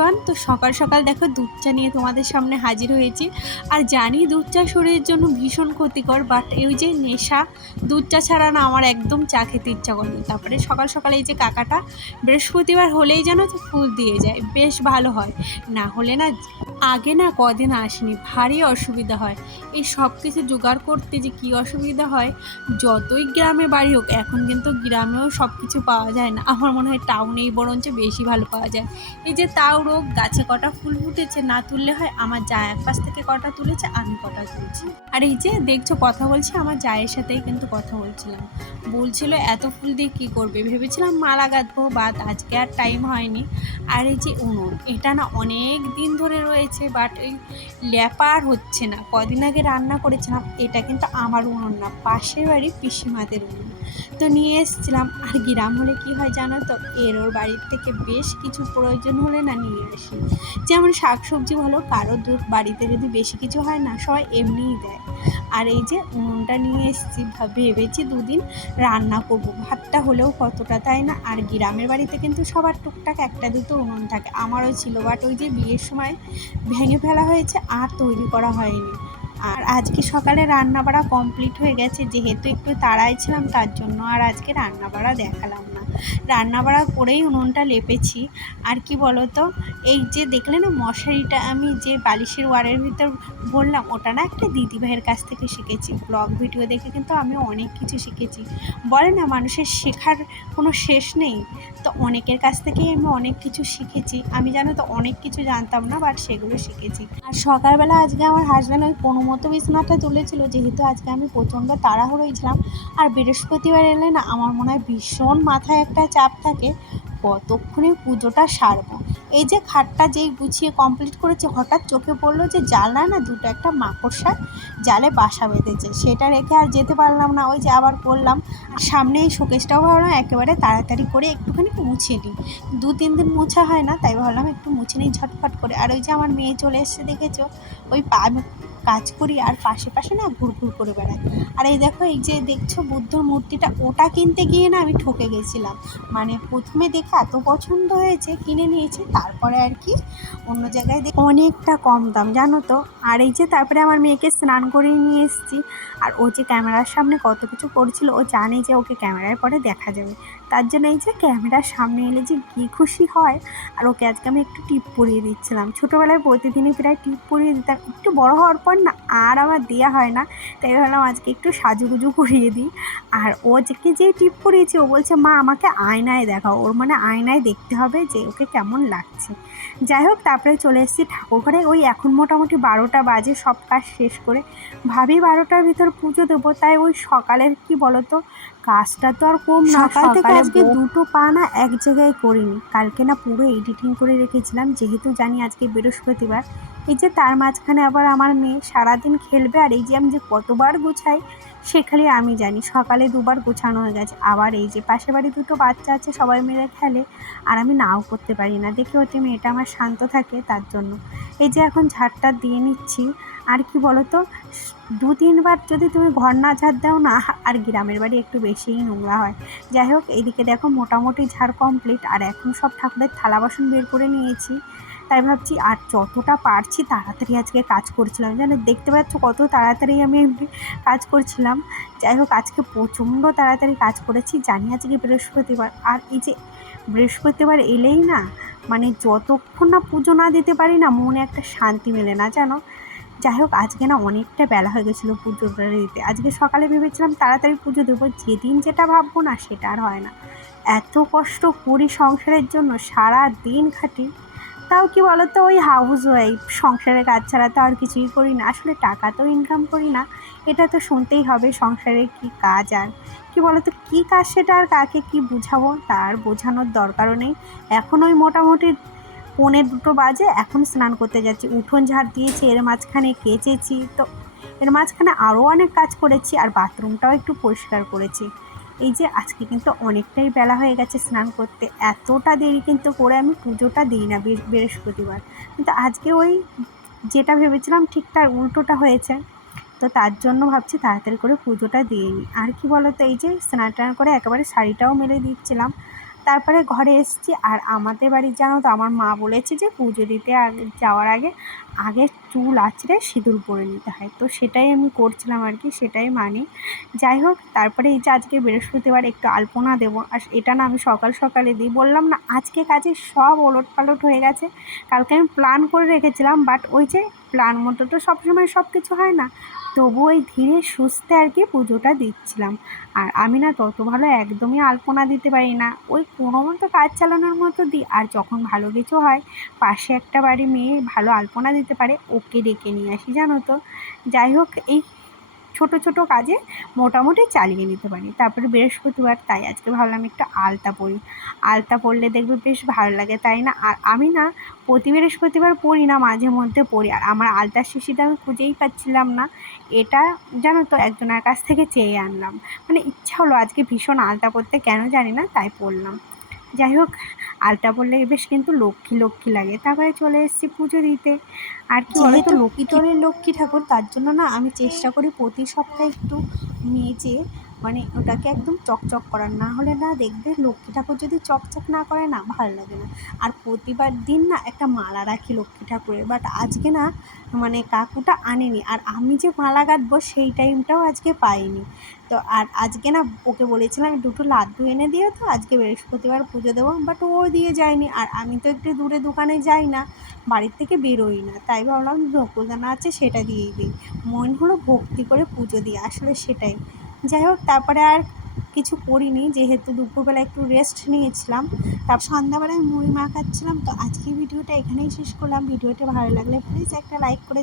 Everyone. তো সকাল সকাল দেখো দুধ চা নিয়ে তোমাদের সামনে হাজির হয়েছি। আর জানি দুধ চা শরীরের জন্য ভীষণ ক্ষতিকর, বাট এই যে নেশা, দুধ চা ছাড়া না আমার একদম চা খেতে ইচ্ছা করে না। তারপরে সকাল সকাল এই যে কাকাটা বৃহস্পতিবার হলেই যেন তো ফুল দিয়ে যায়, বেশ ভালো হয়। না হলে না আগে না কদিন আসেনি, ভারী অসুবিধা হয়। এই সব কিছু জোগাড় করতে যে কী অসুবিধা হয়, যতই গ্রামে বাড়ি হোক এখন কিন্তু গ্রামেও সব কিছু পাওয়া যায় না। আমার মনে হয় টাউনেই বরঞ্চ বেশি ভালো পাওয়া যায়। এই যে তাও রোগ গাছে কটা ফুল ফুটেছে, না তুললে হয়? আমার যা এক পাশ থেকে কটা তুলেছে, আমি কটা তুলছি। আর এই যে দেখছো কথা বলছি, আমার জায়ের সাথেই কিন্তু কথা বলছিলাম। বলছিল এত ফুল দিয়ে কী করবে, ভেবেছিলাম মালা গাঁথবো, বাট আজকে আর টাইম হয়নি। আর এই যে উনুন, এটা না অনেক দিন ধরে রয়েছে, বাট এই ল্যাপার হচ্ছে না। কদিন আগে রান্না করেছিলাম, এটা কিন্তু আমার উনুন না, পাশের বাড়ি পিসিমাদের উনুন। তো নিয়ে এসেছিলাম। আর গ্রাম হলে কী হয় জানো তো, ওর বাড়ির থেকে বেশ কিছু প্রয়োজন হলে না নিয়ে আসি। যেমন শাকসবজি বলো, কারো দুধ বাড়িতে যদি বেশি কিছু হয় না, সবাই এমনিই দেয়। আর এই যে উনুনটা নিয়ে এসেছি, ভেবেছি দুদিন রান্না করব, ভাতটা হলেও কতটা, তাই না? আর গ্রামের বাড়িতে কিন্তু সবার টুকটাক একটা দুটো উনুন থাকে, আমারও ছিল, বাট ওই যে বিয়ের সময় ভেঙে ফেলা হয়েছে, আর তৈরি করা হয়নি। আর আজকে সকালে রান্না বাড়া কমপ্লিট হয়ে গেছে, যেহেতু একটু তাড়ায় ছিলাম তার জন্য আর আজকে রান্না বাড়া দেখালাম না। রান্না বাড়া করেই উনুনটা লেপেছি। আর কি বলো তো, এই যে দেখলে না মশারিটা আমি যে বালিশের ওয়ারের ভিতর বললাম, ওটা না একটা দিদিভাইয়ের কাছ থেকে শিখেছি। ব্লগ ভিডিও দেখে কিন্তু আমি অনেক কিছু শিখেছি। বলে না মানুষের শেখার কোনো শেষ নেই, তো অনেকের কাছ থেকেই আমি অনেক কিছু শিখেছি। আমি জানো তো অনেক কিছু জানতাম না, বাট সেগুলো শিখেছি। আর সকালবেলা আজকে আমার হাজব্যান্ড ওই কোনো মতো বিছানাটা তুলেছিল, যেহেতু আজকে আমি প্রচণ্ড তাড়াহুড়োই ছিলাম। আর বৃহস্পতিবার এলে না আমার মনে হয় ভীষণ মাথায় একটা চাপ থাকে, কতক্ষণে পুজোটা সারবো। এই যে খাটটা যেই গুছিয়ে কমপ্লিট করেছি, হঠাৎ চোখে পড়লো যে জানলায় না দুটো একটা মাকড়সা জালে বাসা বেঁধেছে। সেটা রেখে আর যেতে পারলাম না, ওই যে আবার করলাম। সামনে এই শোকেসটাও ভাবলাম একেবারে তাড়াতাড়ি করে একটুখানি মুছে নিই, 2-3 দিন মোছা হয় না, তাই ভাবলাম একটু মুছে নিই ঝটফট করে। আর ওই যে আমার মেয়ে চলে এসছে দেখেছো, ওই আমি কাজ করি আর পাশে পাশে না ঘুরঘুর করে বেড়ায়। আর এই দেখো, এই যে দেখছো বুদ্ধর মূর্তিটা, ওটা কিনতে গিয়ে না আমি ঠকে গেছিলাম। মানে প্রথমে দেখে এত পছন্দ হয়েছে, কিনে নিয়েছি, তারপরে আর কি অন্য জায়গায় অনেকটা কম দাম জানো তো। আর এই যে তারপরে আমার মেয়েকে স্নান করিয়ে নিয়ে এসেছি। আর ও যে ক্যামেরার সামনে কত কিছু করছিল, ও জানে যে ওকে ক্যামেরায় পরে দেখা যাবে, তার জন্য এই যে ক্যামেরার সামনে এলে যে কী খুশি হয়। আর ওকে আজকে আমি একটু টিপ পরিয়ে দিচ্ছিলাম। ছোটোবেলায় প্রতিদিনই প্রায় টিপ পরিয়ে দিতাম, একটু বড় হওয়ার পর না আর আমার দেওয়া হয় না, তাই ভাবলাম আজকে একটু সাজুগুজু করিয়ে দিই। আর ও যে টিপ পরিয়েছে, ও বলছে মা আমাকে আয়নায় দেখাও, ওর মানে আয়নায় দেখতে হবে যে ওকে কেমন লাগছে। যাই হোক, তারপরে চলে এসেছি ঠাকুরঘরে। ওই এখন মোটামুটি 12টা বাজে, সব কাজ শেষ করে ভাবি 12টার ভিতর পুজো দেবো, তাই ওই সকালের কি বলতো কাজটা তো আর কম না। সকাল থেকে আজকে দুটো পা না এক জায়গায় করিনি, কালকে না পুরো এডিটিং করে রেখেছিলাম, যেহেতু জানি আজকে বৃহস্পতিবার। এই যে তার মাঝখানে আবার আমার মেয়ে সারাদিন খেলবে, আর এই যে আমি যে কতবার গুছাই সে খালি আমি জানি। সকালে 2বার গোছানো হয়ে গেছে, আবার এই যে পাশে বাড়ি দুটো বাচ্চা আছে, সবাই মিলে খেলে, আর আমি নাও করতে পারি না। দেখে ওতে মেয়েটা আমার শান্ত থাকে, তার জন্য এই যে এখন ঝাড়টা দিয়ে নিচ্ছি। আর কি বলো তো, 2-3বার যদি তুমি ঘর না ঝাড় দাও না, আর গ্রামের বাড়ি একটু বেশিই নোংরা হয়। যাই হোক, এইদিকে দেখো মোটামুটি ঝাড় কমপ্লিট, আর এখন সব ঠাকুরের থালা বাসন বের করে নিয়েছি। তাই ভাবছি আর যতটা পারছি তাড়াতাড়ি আজকে কাজ করছিলাম, জানো দেখতে পাচ্ছ কত তাড়াতাড়ি আমি কাজ করছিলাম। যাই হোক, আজকে প্রচণ্ড তাড়াতাড়ি কাজ করেছি, জানি আজকে বৃহস্পতিবার। আর এই যে বৃহস্পতিবার এলেই না মানে যতক্ষণ না পুজো না দিতে পারি না, মনে একটা শান্তি মেলে না জানো। যাই হোক, আজকে না অনেকটা বেলা হয়ে গেছিলো পুজোটা দিতে। আজকে সকালে ভেবেছিলাম তাড়াতাড়ি পুজো দেবো, যেদিন যেটা ভাববো না সেটা আর হয় না। এত কষ্ট করি সংসারের জন্য, সারা দিন খাটি, তাও কি বলতো ওই হাউস ওয়াইফ, সংসারের কাজ ছাড়া তো আর কিছুই করি না। আসলে টাকা তো ইনকাম করি না, এটা তো শুনতেই হবে। সংসারের কি কাজ আর কি বলতো, কী কাজ সেটা আর কাকে কি বুঝাবো, তার বোঝানোর দরকারও নেই। এখন ওই মোটামুটি 1:45 বাজে, এখন স্নান করতে যাচ্ছি। উঠোন ঝাড় দিয়েছি, এর মাঝখানে কেচেছি, তো এর মাঝখানে আরও অনেক কাজ করেছি, আর বাথরুমটাও একটু পরিষ্কার করেছি। এই যে আজকে কিন্তু অনেকটাই বেলা হয়ে গেছে স্নান করতে, এতটা দেরি কিন্তু করে আমি পুজোটা দিই না বৃহস্পতিবার। কিন্তু আজকে ওই যেটা ভেবেছিলাম ঠিক তার উল্টোটা হয়েছে, তো তার জন্য ভাবছি তাড়াতাড়ি করে পুজোটা দিয়ে নিই। আর কি বলো তো, এই যে স্নান টান করে একেবারে শাড়িটাও মেলে দিচ্ছিলাম, তারপরে ঘরে এসেছি। আর আমাদের বাড়ি জানো তো, আমার মা বলেছে যে পুজো দিতে যাওয়ার আগে চুল আঁচড়ে সিঁদুর পরে নিতে হয়, তো সেটাই আমি করছিলাম আর কি, সেটাই মানি। যাই হোক, তারপরে এই যে আজকে বৃহস্পতিবার একটু আলপনা দেবো, আর এটা না আমি সকাল সকালে দিই, বললাম না আজকে কাজে সব ওলটপালট হয়ে গেছে। কালকে আমি প্ল্যান করে রেখেছিলাম, বাট ওই যে প্ল্যান মতো তো সবসময় সব কিছু হয় না, তবু ওই ধীরে সুস্থে আর কি পুজোটা দিচ্ছিলাম। আর আমি না তত ভালো একদমই আলপনা দিতে পারি না, ওই কোনো মতো কাজ চালানোর মতো দিই। আর যখন ভালো কিছু হয়, পাশে একটা বাড়ি মেয়ে ভালো আলপনা দিতে পারে, ওকে ডেকে নিয়ে আসি জানো তো। যাই হোক, এই ছোট ছোট কাজে মোটামুটি চালিয়ে নিতে পারি। তারপরে বৃহস্পতিবার, তাই আজকে ভাবলাম একটু আলতা পরি। আলতা পরলে দেখবে বেশ ভালো লাগে, তাই না? আর আমি না প্রতি বৃহস্পতিবার পরি না, মাঝে মধ্যে পরি। আর আমার আলতার শিশিটা আমি খুঁজেই পাচ্ছিলাম না, এটা জানো তো একজনের কাছ থেকে চেয়ে আনলাম। মানে ইচ্ছা হলো আজকে ভীষণ আলতা পরতে, কেন জানি না, তাই পরলাম। যাই হোক, আলতা পরলে বেশ কিন্তু লক্ষ্মী লক্ষ্মী লাগে। তারপরে চলে এসেছি পুজো দিতে। আর কি বলো তো, পিতলের লক্ষ্মী ঠাকুর, তার জন্য না আমি চেষ্টা করি প্রতি সপ্তাহে একটু মেজে, মানে ওটাকে একদম চকচক করার, না হলে না দেখবে লক্ষ্মী ঠাকুর যদি চকচক না করে না ভালো লাগে না। আর প্রতিবার দিন না একটা মালা রাখি লক্ষ্মী ঠাকুরের, বাট আজকে না মানে কাকুটা আনেনি, আর আমি যে মালা গাঁথবো সেই টাইমটাও আজকে পাইনি। তো আর আজকে না ওকে বলেছিলাম দুটো লাড্ডু এনে দিও, তো আজকে বৃহস্পতিবার পুজো দেবো, বাট ও দিয়ে যায়নি। আর আমি তো একটু দূরে দোকানে যাই না, বাড়ির থেকে বেরোই না, তাই ভাবলাম নকুলদানা আছে সেটা দিয়েই দিই। মন হলো ভক্তি করে পুজো দিই, আসলে সেটাই। যাই হোক, তারপরে আর কিছু করিনি, যেহেতু দুপুরবেলা একটু রেস্ট নিয়েছিলাম। তারপর সন্ধ্যাবেলায় মুড়ি মাখাচ্ছিলাম। তো আজকের ভিডিওটা এখানেই শেষ করলাম। ভিডিওটা ভালো লাগলে প্লিজ একটা লাইক করে